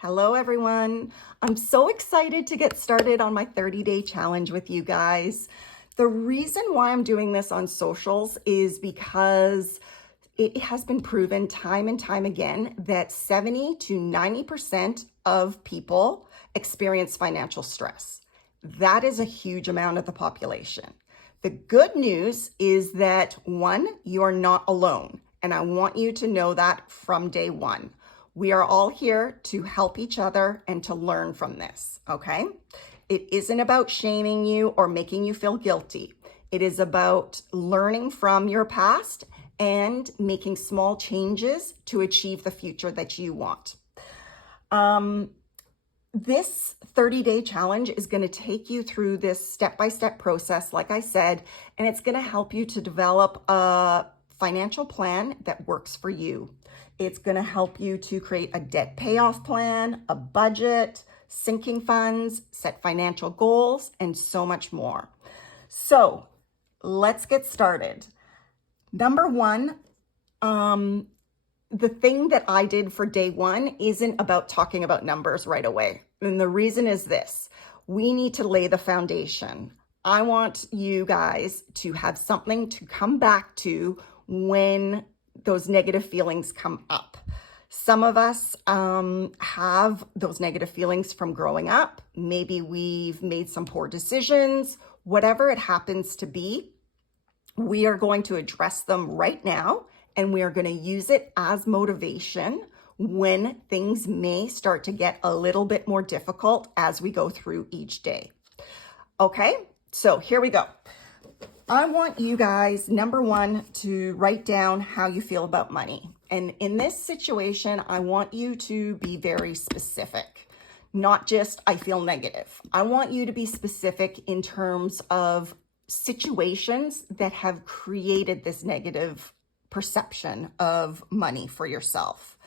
Hello, everyone. I'm so excited to get started on my 30-day challenge with you guys. The reason why I'm doing this on socials is because it has been proven time and time again that 70 to 90% of people experience financial stress. That is a huge amount of the population. The good news is that one, you are not alone. And I want you to know that from day one. We are all here to help each other and to learn from this, okay? It isn't about shaming you or making you feel guilty. It is about learning from your past and making small changes to achieve the future that you want. This 30-day challenge is going to take you through this step-by-step process, like I said, and it's going to help you to develop a financial plan that works for you. It's going to help you to create a debt payoff plan, a budget, sinking funds, set financial goals, and so much more. So let's get started. Number one, the thing that I did for day one isn't about talking about numbers right away. And the reason is this: we need to lay the foundation. I want you guys to have something to come back to when those negative feelings come up. Some of us have those negative feelings from growing up. Maybe we've made some poor decisions. Whatever it happens to be, we are going to address them right now, and we are going to use it as motivation when things may start to get a little bit more difficult as we go through each day. Okay, so here we go. I want you guys, number one, to write down how you feel about money. And in this situation, I want you to be very specific, not just I feel negative. I want you to be specific in terms of situations that have created this negative perception of money for yourself.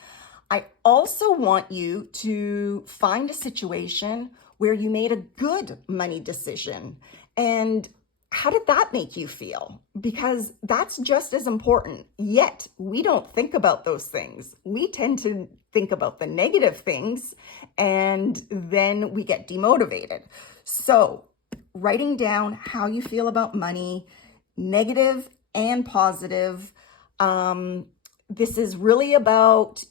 I also want you to find a situation where you made a good money decision. And how did that make you feel? Because that's just as important. Yet we don't think about those things. We tend to think about the negative things, and then we get demotivated. So writing down how you feel about money, negative and positive. This is really about,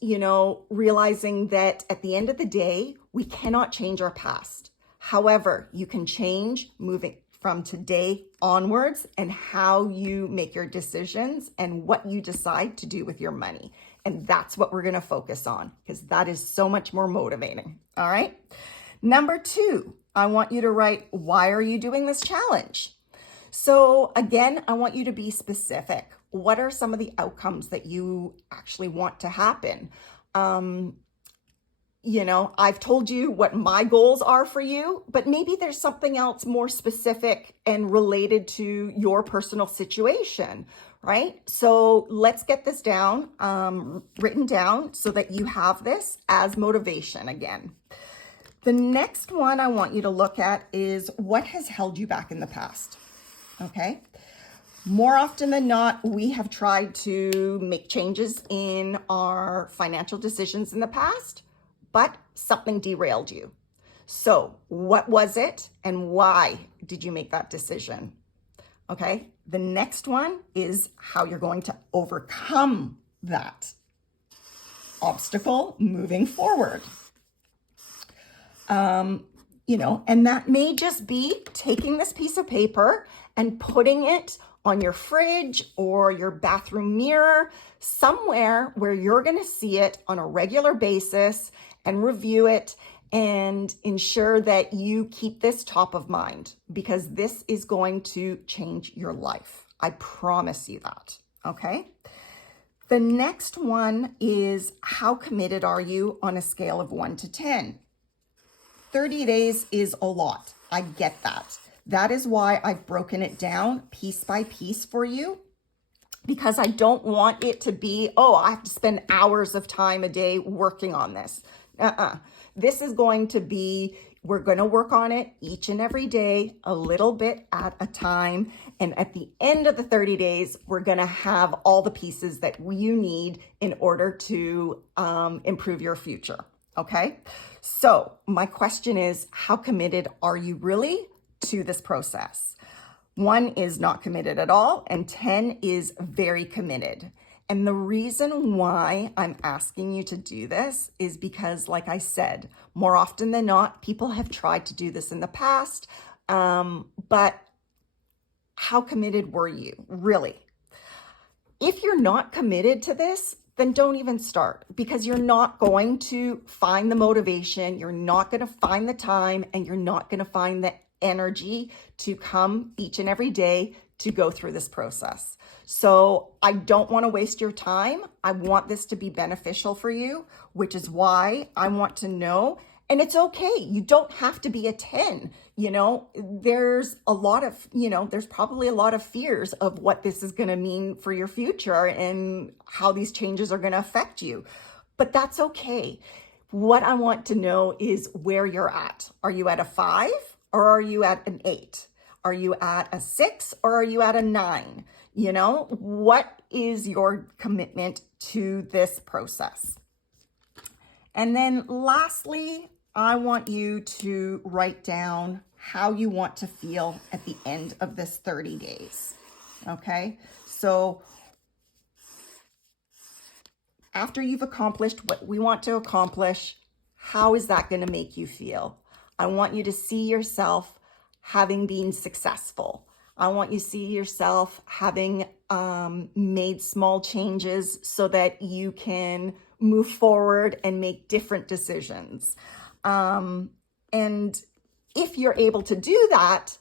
realizing that at the end of the day, we cannot change our past. However, you can change moving from today onwards and how you make your decisions and what you decide to do with your money. And that's what we're going to focus on, because that is so much more motivating. All right. Number two, I want you to write, why are you doing this challenge? So again, I want you to be specific. What are some of the outcomes that you actually want to happen? I've told you what my goals are for you, but maybe there's something else more specific and related to your personal situation, right? So let's get this down, written down so that you have this as motivation again. The next one I want you to look at is what has held you back in the past, okay? More often than not, we have tried to make changes in our financial decisions in the past, but something derailed you. So what was it and why did you make that decision? Okay, the next one is how you're going to overcome that obstacle moving forward. And that may just be taking this piece of paper and putting it on your fridge or your bathroom mirror, somewhere where you're going to see it on a regular basis and review it and ensure that you keep this top of mind, because this is going to change your life. I promise you that. Okay. The next one is, how committed are you on a scale of 1 to 10? 30 days is a lot. I get that. That is why I've broken it down piece by piece for you, because I don't want it to be, I have to spend hours of time a day working on this. This is going to be, we're going to work on it each and every day, a little bit at a time. And at the end of the 30 days, we're going to have all the pieces that you need in order to improve your future. Okay. So my question is, how committed are you really to this process? 1 is not committed at all, and 10 is very committed. And the reason why I'm asking you to do this is because, like I said, more often than not, people have tried to do this in the past, but how committed were you, really? If you're not committed to this, then don't even start, because you're not going to find the motivation, you're not going to find the time, and you're not going to find the energy to come each and every day to go through this process. So I don't want to waste your time. I want this to be beneficial for you, which is why I want to know. And it's okay. You don't have to be a 10. There's a lot of, there's probably a lot of fears of what this is going to mean for your future and how these changes are going to affect you. But that's okay. What I want to know is where you're at. Are you at a 5 or are you at an 8? Are you at a 6 or are you at a 9? What is your commitment to this process? And then lastly, I want you to write down how you want to feel at the end of this 30 days. Okay? So after you've accomplished what we want to accomplish, how is that going to make you feel? I want you to see yourself having been successful. I want you to see yourself having made small changes so that you can move forward and make different decisions. And if you're able to do that,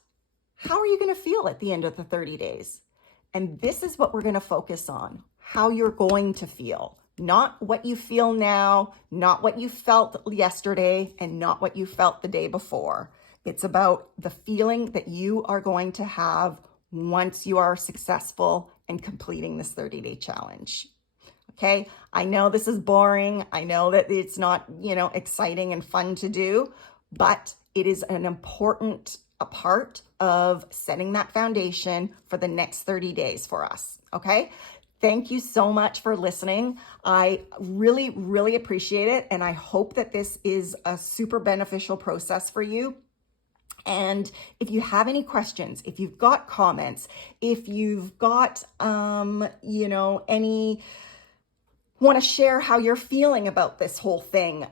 how are you going to feel at the end of the 30 days? And this is what we're going to focus on, how you're going to feel. Not what you feel now, not what you felt yesterday, and not what you felt the day before. It's about the feeling that you are going to have once you are successful in completing this 30-day challenge. Okay, I know this is boring. I know that it's not, exciting and fun to do, but it is an important part of setting that foundation for the next 30 days for us. Okay. Thank you so much for listening. I really, really appreciate it. And I hope that this is a super beneficial process for you. And if you have any questions, if you've got comments, if you've got, any want to share how you're feeling about this whole thing,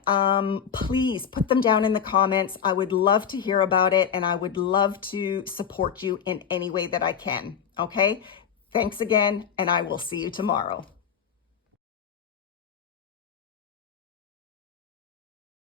please put them down in the comments. I would love to hear about it, and I would love to support you in any way that I can. Okay? Thanks again, and I will see you tomorrow.